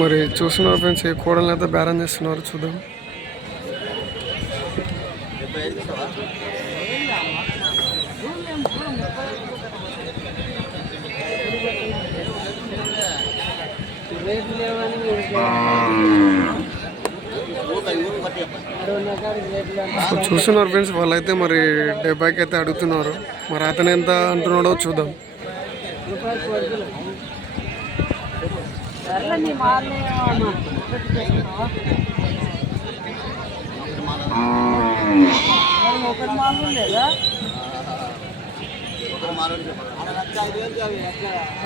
మరి చూస్తున్నారు ఫ్రెండ్స్, ఈ కోడల్ని అయితే బేరం చేస్తున్నారు, చూద్దాం. చూస్తున్నారు ఫ్రెండ్స్, వాళ్ళైతే మరి 70కి అయితే అడుగుతున్నారు. మరి అతను ఎంత అంటున్నాడో చూద్దాం.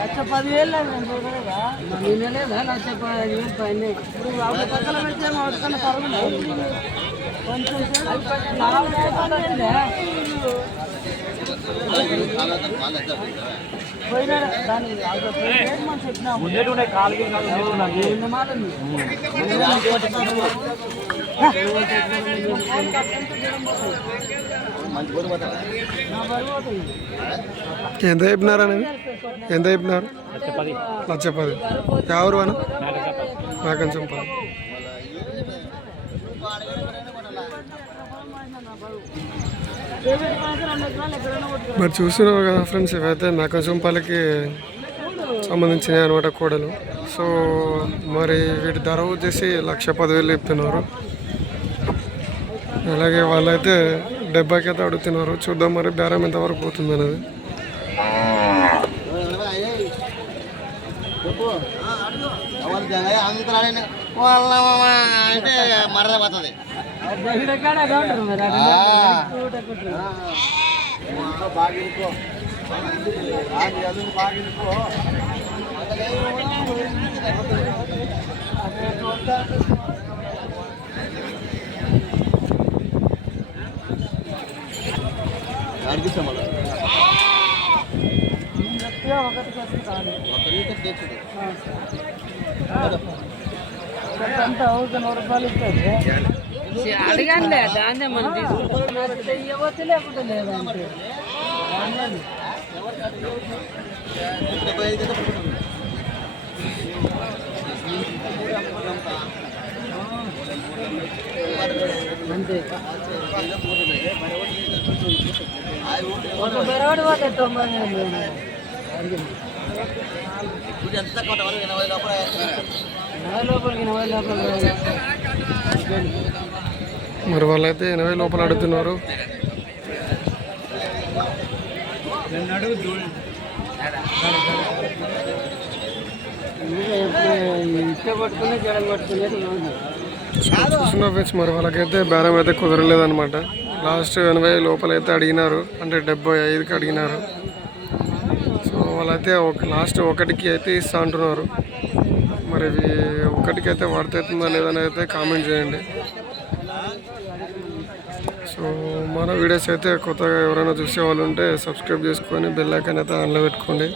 లక్ష 10,000 లేదా 1,15,000 పైన. ఇప్పుడు పక్కన పెడితే కొంచెం పోయినా దాన్ని చెప్పినాము ఎంత చెప్పినారు అనేది? ఎంత చెప్పినారు? 1,10,000. ఎవరు అన్న? నాకు కొంచెం మరి చూస్తున్నావు కదా ఫ్రెండ్స్, ఇవైతే నాగచంపాలకి సంబంధించినవి అనమాట కోడలు. సో మరి వీటి ధర వచ్చేసి 1,10,000 చెప్తున్నారు. అలాగే వాళ్ళైతే 70కి అయితే అడుగుతున్నారు. చూద్దాం మరి బేరం ఎంతవరకు పోతుంది అనేది. అంటే మరద పోతుంది. అడగండి దాన్నే మనం తీసుకుంటే ఇవ్వచ్చు, లేకుంటే లేదంటే అంతే. బెరవాడు పోతే 90,000 మరి వాళ్ళైతే 80 లోపల అడుగుతున్నారు. చూస్తున్నా ఫ్రెండ్స్, మరి వాళ్ళకైతే బేరం అయితే కుదరలేదన్నమాట. లాస్ట్ 80 లోపల అయితే అడిగినారు, అంటే 75కి అడిగినారు. సో వాళ్ళైతే లాస్ట్ 1కి అయితే ఇస్తా అంటున్నారు. మరి ఇవి 1కి అయితే వర్తవుతుందా లేదని అయితే కామెంట్ చేయండి. సో మన వీడియోస్ అయితే కొత్తగా ఎవరైనా చూసే వాళ్ళు ఉంటే సబ్స్క్రైబ్ చేసుకొని బెల్ ఐకాన్ అయితే ఆన్లో పెట్టుకోండి.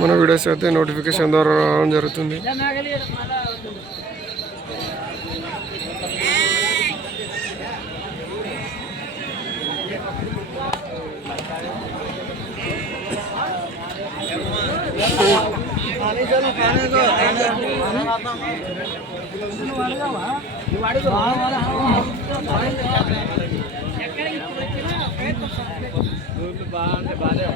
మన వీడియోస్ అయితే నోటిఫికేషన్ ద్వారా రావడం జరుగుతుంది. బాగుంటే బాగా